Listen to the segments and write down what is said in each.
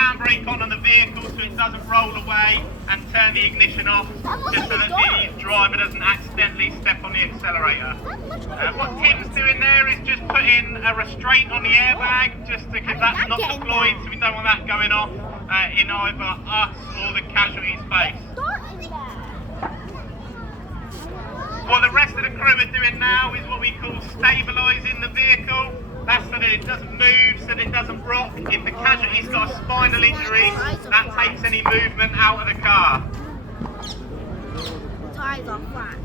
handbrake on the vehicle so it doesn't roll away, and turn the ignition off just so that the driver doesn't accidentally step on the accelerator. What Tim's doing there is just putting a restraint on the airbag, just because that's not deployed, so we don't want that going off in either us or the casualty's face. What the rest of the crew are doing now is what we call stabilising the vehicle. That's so that it doesn't move, so that it doesn't rock. If the casualty's got a spinal injury, that takes any movement out of the car. Tires are flat.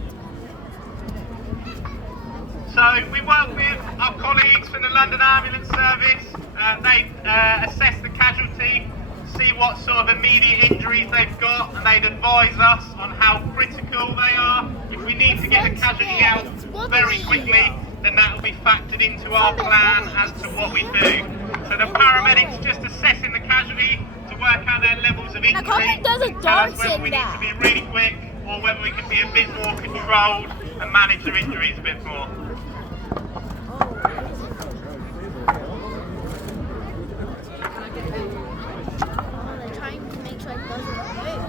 So we work with our colleagues from the London Ambulance Service. They assess the casualty, see what sort of immediate injuries they've got, and they'd advise us on how critical they are. If we need to get the casualty out very quickly, then that will be factored into our plan as to what we do. So the paramedics just assessing the casualty to work out their levels of injury, tell us whether we need to be really quick or whether we can be a bit more controlled and manage their injuries a bit more. They're trying to make sure it doesn't move.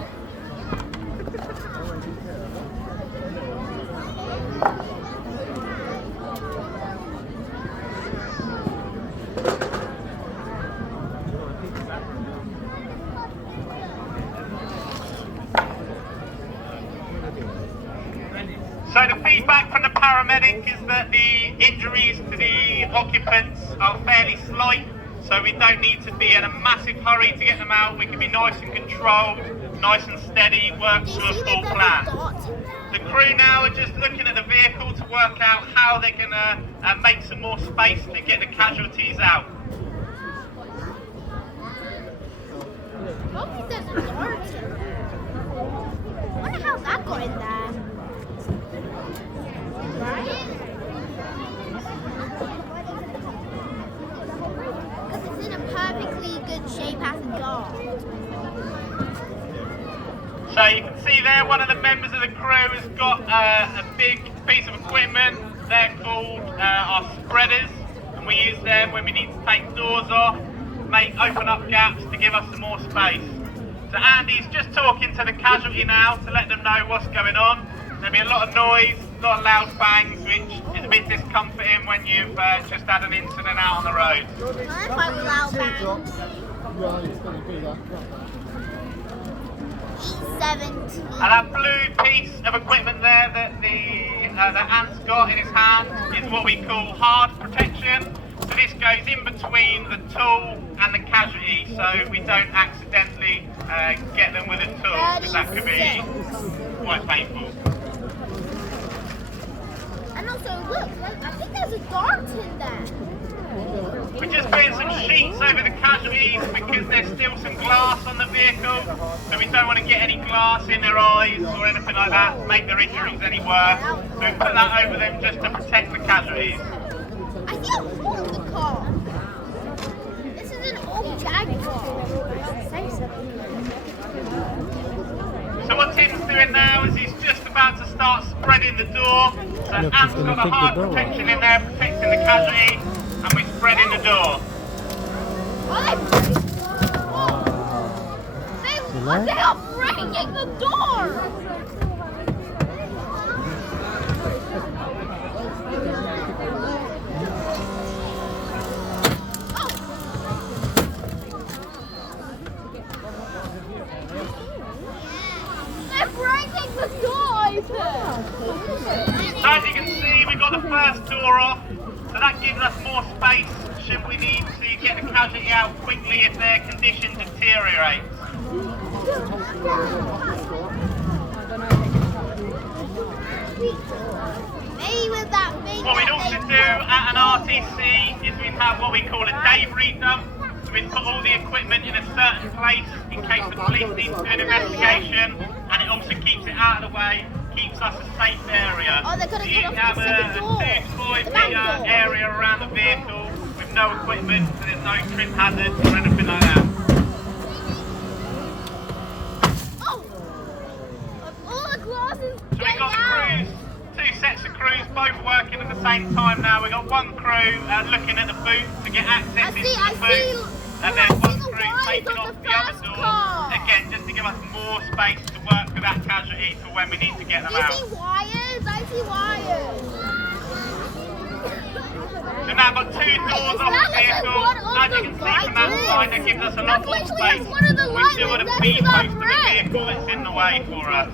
So the feedback from the paramedic is that the injuries to the occupants are fairly slight, so we don't need to be in a massive hurry to get them out. We can be nice and controlled, nice and steady, work to a full plan. The crew now are just looking at the vehicle to work out how they're going to make some more space to get the casualties out. Probably there's a dart in there. I wonder how that got in there. Right? Because it's in a perfectly good shape as a dart. So you can see there, one of the members of the crew has got a big piece of equipment. They're called our spreaders, and we use them when we need to take doors off, open up gaps to give us some more space. So Andy's just talking to the casualty now to let them know what's going on. There'll be a lot of noise, a lot of loud bangs, which is a bit discomforting when you've just had an incident out on the road. What if I were loud bangs? 17. And that blue piece of equipment there that that Ant's got in his hand is what we call hard protection. So this goes in between the tool and the casualty, so we don't accidentally get them with a tool, because that could be quite painful. And also, look, I think there's a dart in there. We're just putting some sheets over the casualties because there's still some glass on the vehicle, so we don't want to get any glass in their eyes or anything like that, make their injuries any worse. So we put that over them just to protect the casualties. I see a hole in the car. This is an old Jaguar. So what Tim's doing now is he's just about to start spreading the door. So Ant's got a hard protection in there, protecting the casualty, and we're spreading the door. They are breaking the door! They're breaking the door open! So as you can see, we've got the first door off, so that gives us more space should we need to get the casualty out quickly if their condition deteriorates. Maybe with that big. What we'd also do at an RTC is we'd have what we call a debris dump. So we'd put all the equipment in a certain place in case the police need to do an investigation, and it also keeps it out of the way, keeps us a safe area. Oh, they're gonna so you cut have off a the 2 door. to 5 The back metre door. area around the vehicle with no equipment, so there's no trip hazards or anything like that. Oh! All the glasses. So we've got the crews, 2 sets of crews, both working at the same time now. We've got one crew looking at the boot to get access into the boot, and then one crew taking taking off the other door, again, just to give us more space to work with that casualty for when we need to get them out. Do you see wires? I see wires. So now I've got two doors off the vehicle. As you can see from that side, that gives us a lot more space. We've still got a B post of the vehicle that's in the way for us.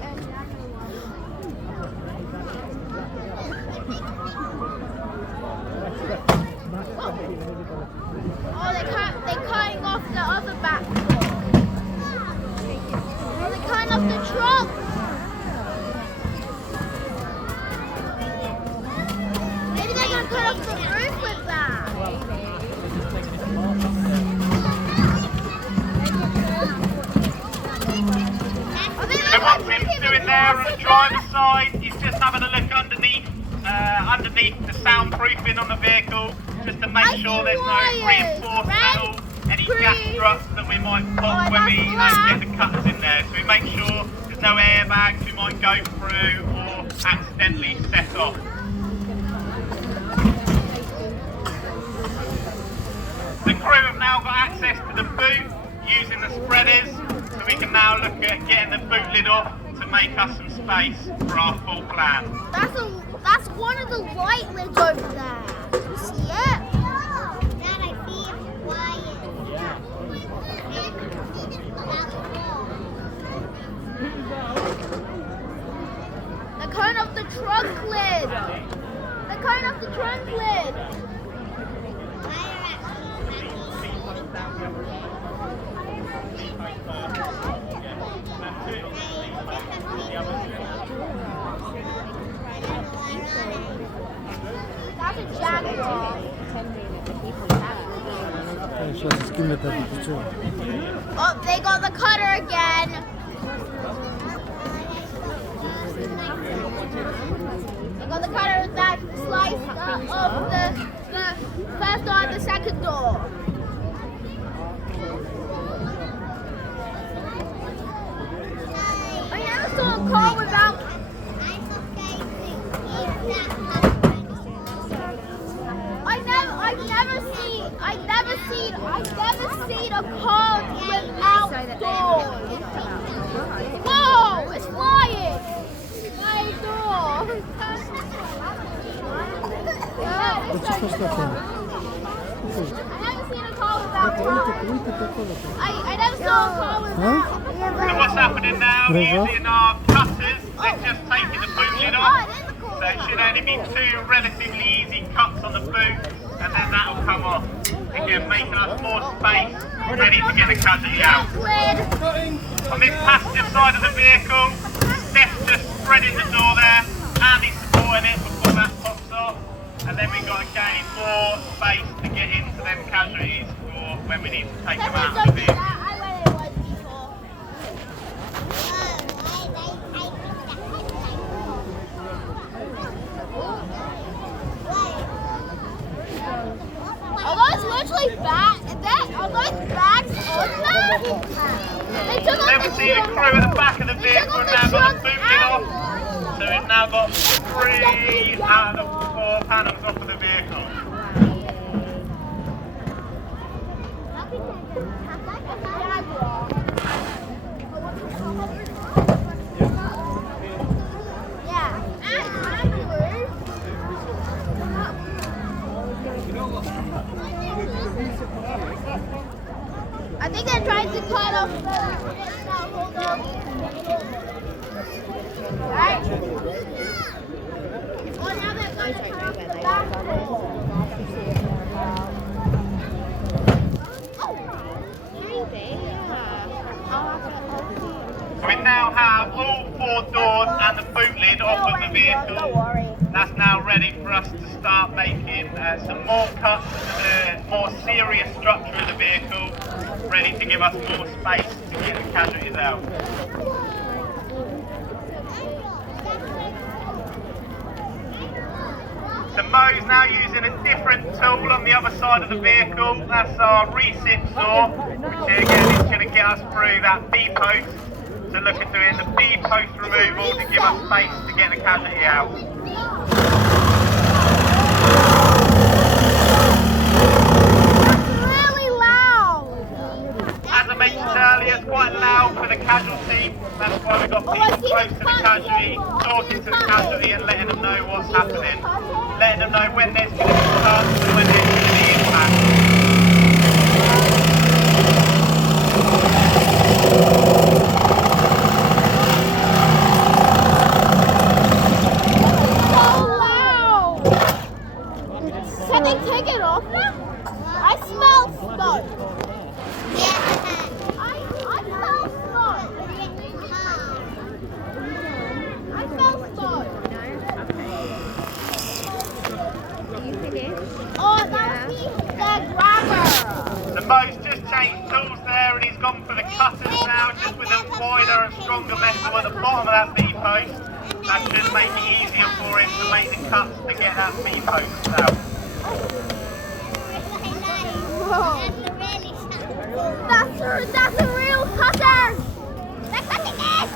Oh, they're cutting off the other back. Oh, they're cutting off the truck. Maybe they're going to cut off the roof with that. So what Tim's doing there on the driver's side, he's just having a look underneath the soundproofing on the vehicle, just to make sure there's no reinforced metal, any gas struts that we might pop when we get the cutters in there. So we make sure there's no airbags we might go through or accidentally set off. The crew have now got access to the boot using the spreaders, so we can now look at getting the boot lid off to make us some space for our full plan. That's one of the white lids over there. You see it? Dad, I see it white. They're cutting off the trunk lid. They're cutting off the trunk lid. That's a jaguar. Oh, they got the cutter again. They got the cutter that sliced off the first door and the second door. I never saw a car without. I've never seen a car without doors. Whoa! It's flying! My door! Yeah, it's I never seen a car without doors. I never saw a car without. So what's happening now, using our cutters, they're just taking the boot lid off. So it should only be two relatively easy cuts on the boot, and then that'll come off. Again, making us more space, ready to get the casualty out. On this passenger side of the vehicle, Steph's just spreading the door there, and he's supporting it before that pops off. And then we've got to gain more space to get into them casualties for when we need to take them out of the vehicle. Literally are those bags on there? Then we see the crew at the back of the vehicle and now got the boot lid off. So we've now got 3 out of the 4 panels off of the vehicle. I think they're trying to cut off the... Hold on. Right? Oh, now they're going to cut off the back wall. So we now have all 4 doors and the boot lid off of the vehicle. Don't worry. That's now ready for us to start making some more cuts to the more serious structure of the vehicle, ready to give us more space to get the casualties out. So Mo's now using a different tool on the other side of the vehicle. That's our recip saw, which again is going to get us through that B post. So look at doing the B post removal to give us space to get the casualty out. That's really loud. As I mentioned earlier, it's quite loud for the casualty. That's why we've got people close to the casualty, talking to the casualty and letting them know what's happening. Letting them know when there's going to be cuts and when there's going to be impact. Can they take it off now? I smell smoke. Yeah. I smell smoke. I smell smoke. Oh, that was the grabber. So Mo's just changed tools there and he's gone for the cutters now, just with a wider and stronger metal at the bottom of that B-post. That should make it easier for him to make the cuts to get that B-post out. That's a real cutter! They're cutting it!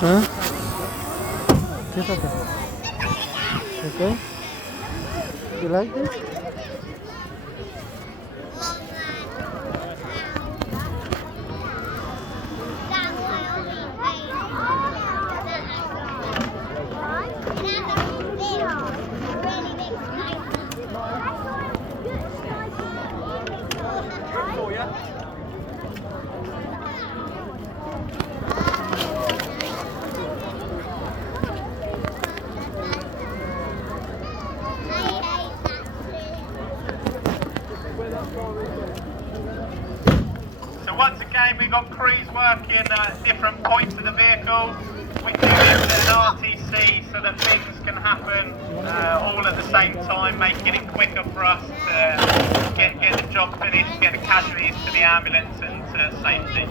Huh? Get up there. Okay? You like this? So once again, we've got crews working at different points of the vehicle. We do it at an RTC so that things can happen all at the same time, making it quicker for us to get the job finished, get the casualties to the ambulance and to safety.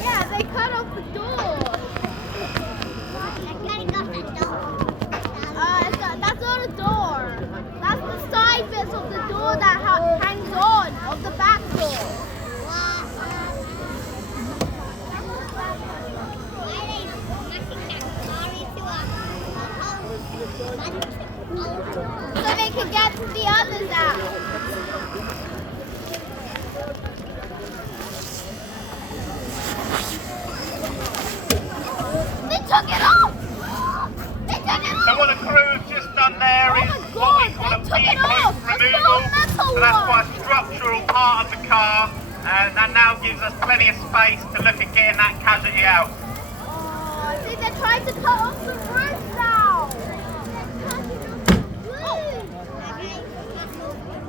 Yeah, they cut off the door. That's not a door. That's the side bits of the door that hangs on, of the back door. So they can get the others out. They took it off! They took it off! So what the crew have just done there is what we call a B-post removal. So that's quite a structural part of the car, and that now gives us plenty of space to look at getting that casualty out. Oh, I think they're trying to cut off the roof now.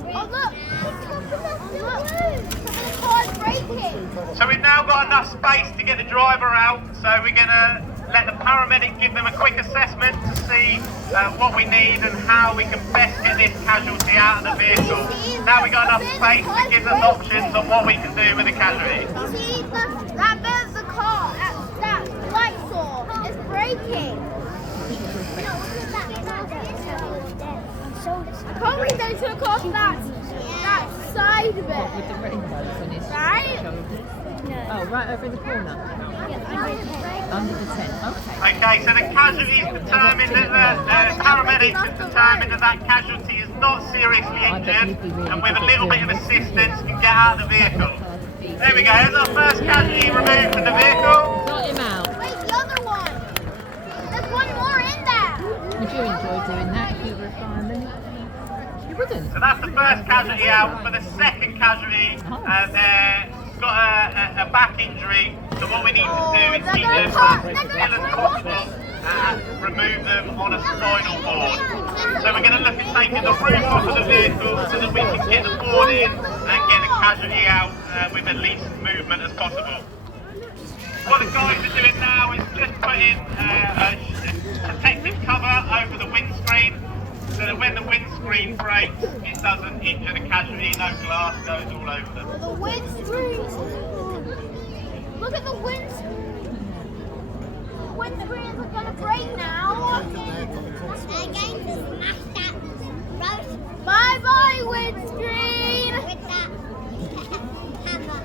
Oh look! The car's braking. So we've now got enough space to get the driver out, so we're going to let the paramedic give them a quick assessment to see what we need and how we can best get this casualty out of the vehicle. Now we've got enough space to give us options on what we can do with the casualty. See, that bit of the car, that light saw, is braking. I can't believe they took off that side bit. With the rainbows on his Right? shoulders. Oh, right over the corner. Under the tent. Okay. Okay, so the casualty is determined that the paramedics have determined that that casualty is not seriously injured and with a little bit of assistance can get out of the vehicle. There we go, there's our first casualty removed from the vehicle. Got him out. Wait, the other one. There's one more in there. Would you enjoy doing that if you were a fireman? You wouldn't. So that's the first casualty out. For the second casualty, they've got a back injury. So what we need to do is keep them as still as possible and remove them on a spinal board. So we're going to look at taking the roof off of the vehicle so that we can get the board in and get the casualty out with as least movement as possible. What the guys are doing now is just putting a protective cover over the windscreen so that when the windscreen breaks, it doesn't injure the casualty, no glass goes all over them. The windscreen. Look at the windscreen. The windscreen is going to break now. They're going to smash that Bye bye, windscreen. With that hammer.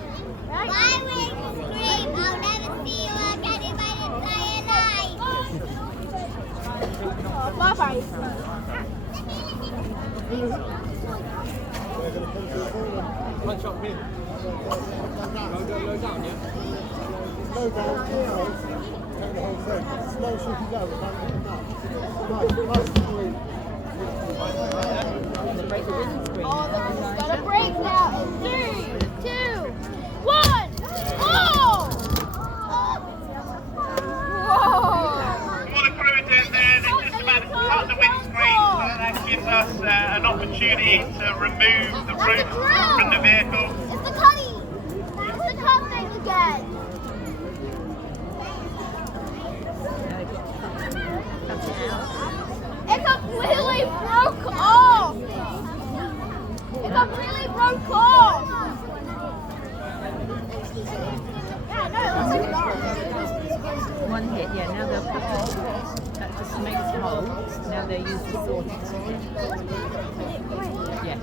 Bye windscreen. I'll never see you again in my entire life. Bye bye. Punch up here. Low down, yeah? Low down, take the whole thing. Slow as you can go, without hitting that. Nice and sweet. Oh, this is gonna break now. In 3, 2, 1. Oh! Whoa! What the crew are doing there, they're just about to cut the windscreen, so that gives us an opportunity to remove the roof from the vehicle. It's the cutting. It's the cut thing again. It completely broke off. It completely broke off. Yeah, no, it looks like dark. One hit, yeah, now they'll cut it. That just makes hole. Now they'll use the saw to cut it. Yeah.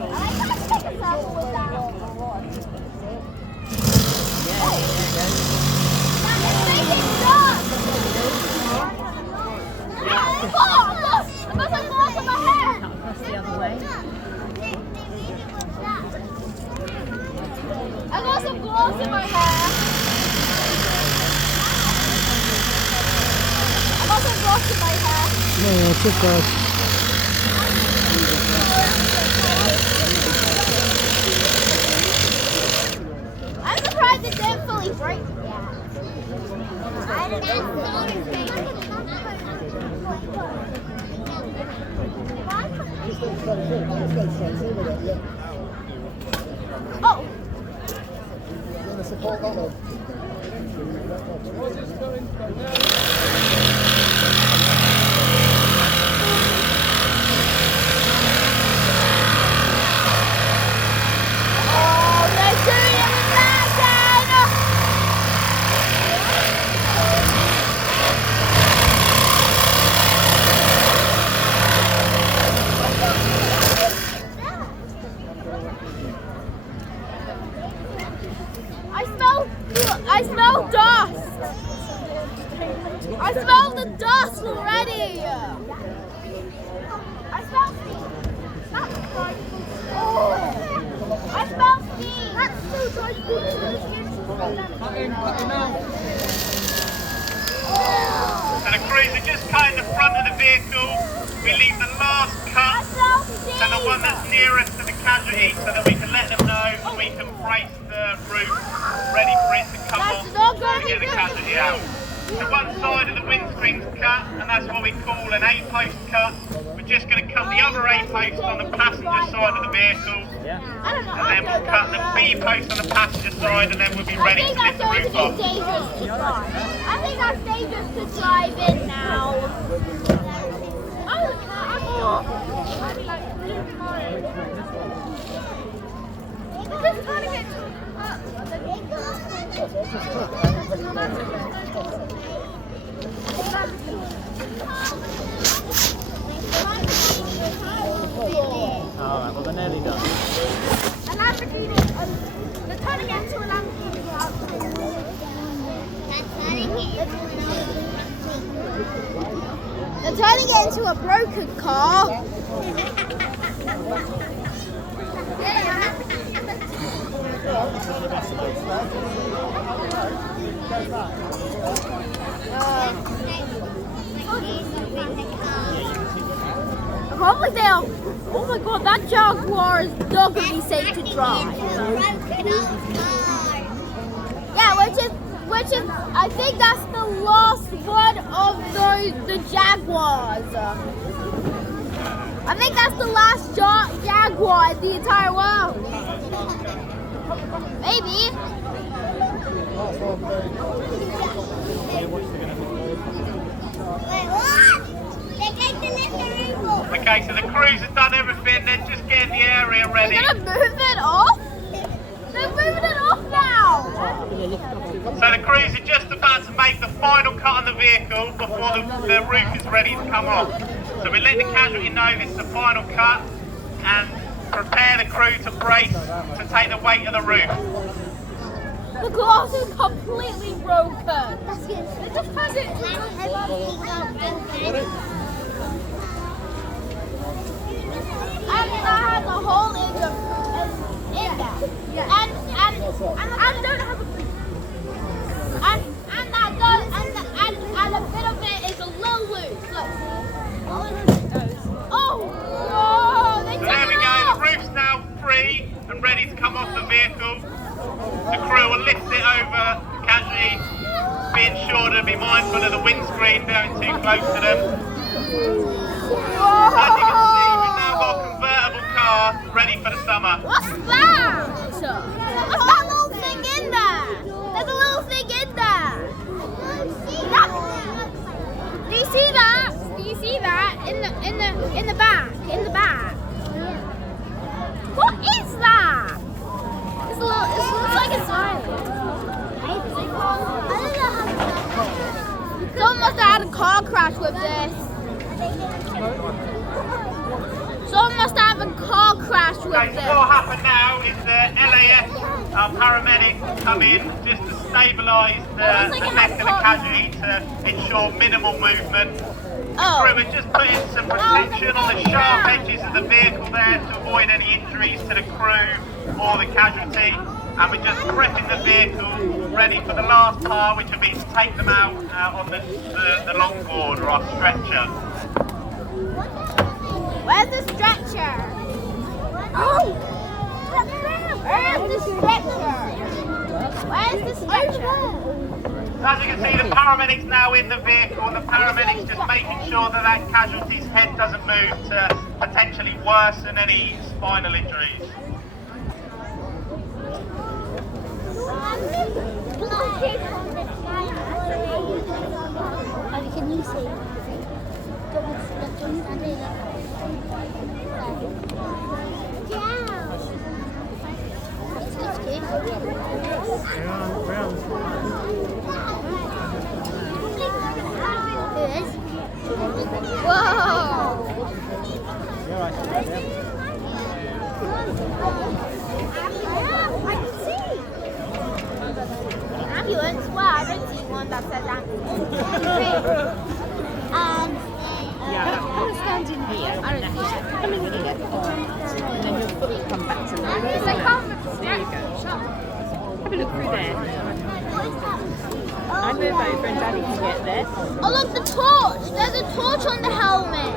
I like to take a sample with that. Yeah, there you go. It's making dust. I got some glass in my hair. Cut across the other way. I got some gloves in my hair. I got some gloves in my hair. No, it's okay. I'm surprised it didn't fully break yet. Oh! You want to support that one? Oh, they're doing it with that I smell dust. I smell the dust already. I smell steam. That's right. Oh, I smell steam. That's so good. So the crews are just cutting the front of the vehicle. We leave the last cut to the one that's nearest to the casualty so that we can let them know and we can brace the roof ready for it to come off to get the casualty out. So one side of the windscreen's cut and that's what we call an A-post cut. We're just going to cut the other A-post on the passenger side of the vehicle. And then we'll cut the B-post on the passenger side and then we'll be ready to lift the roof off. I think that's dangerous to drive in now. Just trying to get Alright, well they're nearly done. a Lamborghini. They're turning it into a Lamborghini. They're turning it into a broken car. Probably they'll. Oh my god, that Jaguar is not going to be safe to drive. Yeah, which is, I think that's the last one of the Jaguars. I think that's the last Jaguar in the entire world. Maybe. Wait, what? Okay, so the crews have done everything, they're just getting the area ready. They're going to move it off? They're moving it off now! So the crews are just about to make the final cut on the vehicle before the roof is ready to come off. So we let the casualty know this is the final cut and prepare the crew to brace to take the weight of the roof. The glass is completely broken. It just has it. And that has a hole in there. And don't have a and that does and a bit of it is a little loose. Look. Oh, they So there we go, the roof's now free and ready to come off the vehicle. The crew will lift it over the casualty, being sure to be mindful of the windscreen going too close to them. As you can see, we've now got a convertible car ready for the summer. What's that? What's that little thing in there? There's a little thing in there. Do you see that? Do you see that in the back? In the back. What is that? It's a little. It looks like it's someone must have had a car crash with this. Someone must have a car crash with Okay, this. so what will happen now is the LAS paramedics come in just to stabilise the neck of the casualty to ensure minimal movement. Oh. Crew are just putting some protection on the sharp edges of the vehicle there to avoid any injuries to the crew or the casualty. And we're just prepping the vehicle ready for the last part, which will be to take them out on the longboard or our stretcher. Where's the stretcher? Oh! Where's the stretcher? Where's the stretcher? As you can see, the paramedics now in the vehicle, and the paramedics just making sure that that casualty's head doesn't move to potentially worsen any spinal injuries. Can you see? Ambulance? Well, I don't see one that says ambulance. Yeah, I'm standing here. I don't see it. Coming here. And then your foot will come back to me. There you go. Have a look through there. I move over and Daddy can get there. Oh look, the torch! There's a torch on the helmet.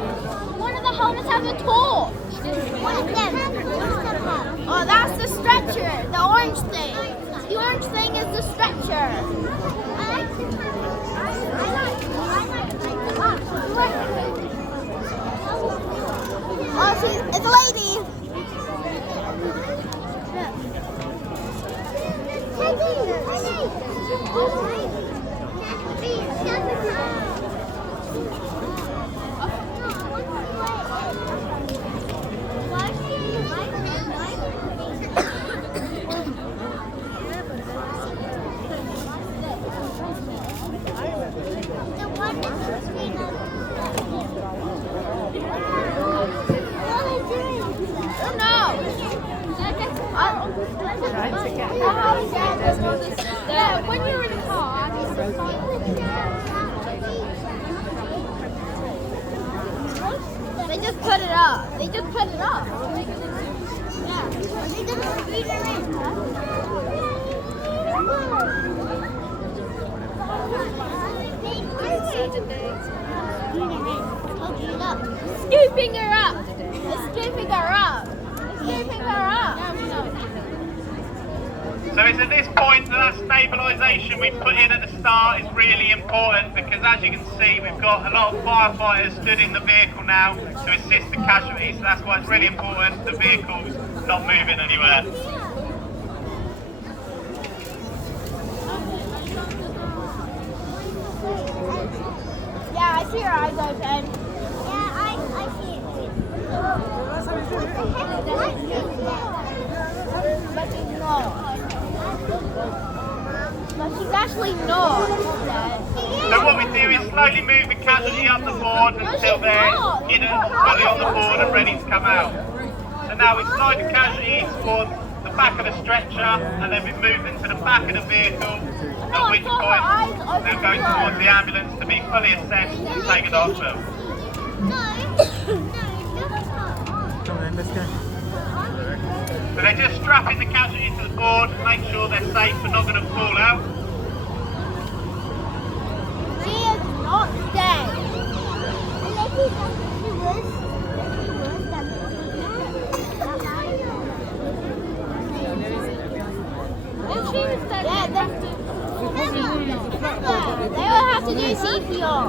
One of the helmets has a torch. What is that? Oh, that's the stretcher. The orange thing. The orange thing is the stretcher. Oh, it's a lady. When you're in the car, they just put it up. They just put it up. Yeah. They just feed it Scooping her up. It's scooping her up. It's scooping her up. So it's at this point that stabilisation we put in at the start is really important, because as you can see we've got a lot of firefighters stood in the vehicle now to assist the casualties, so that's why it's really important the vehicle's not moving anywhere. Yeah, I see her eyes open. Yeah, I see it. But she's not. But she's actually not. So what we do is slowly move the casualty up the board until they're fully on the board and ready to come out. So now we slide the casualty towards the back of the stretcher and then we move them to the back of the vehicle, at which point they'll go towards the ambulance to be fully assessed and taken to hospital. Come on, let's go. So they're just strapping the casualty to the board and make sure they're safe and not going to fall out. She is not dead. If she was dead, they will have to do CPR.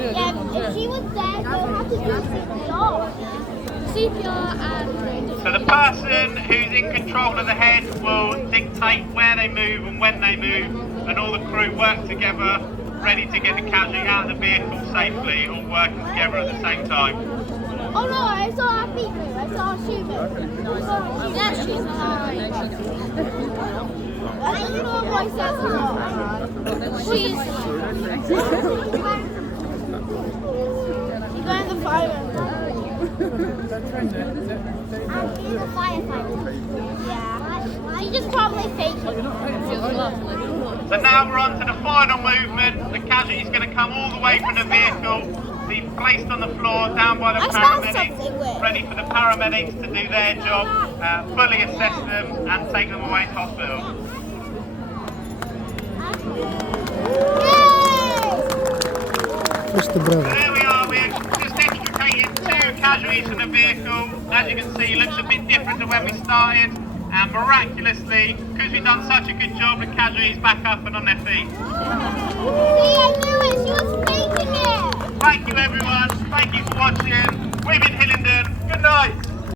Yeah, if she was dead, they would have to do CPR. CPR and... So the person who's in control of the head will dictate where they move and when they move, and all the crew work together, ready to get the casualty out of the vehicle safely, all working together at the same time. Oh no, I saw her feet move. I saw her shoe move. Yeah, she's fine. I don't know what voice that's for. She's going to the fire. I'll be the firefighter. Yeah. She just probably faking it. So now we're on to the final movement. The casualty is going to come all the way from the vehicle, be placed on the floor down by the paramedics, ready for the paramedics to do their job, fully assess them and take them away to hospital. Mr. Brother. There we are, we're just extricating 2 casualties from the vehicle. As you can see, it looks a bit different to when we started. And miraculously, because we've done such a good job, the casualties back up and on their feet. See, I knew it. She was faking it. Thank you everyone, thank you for watching. We've been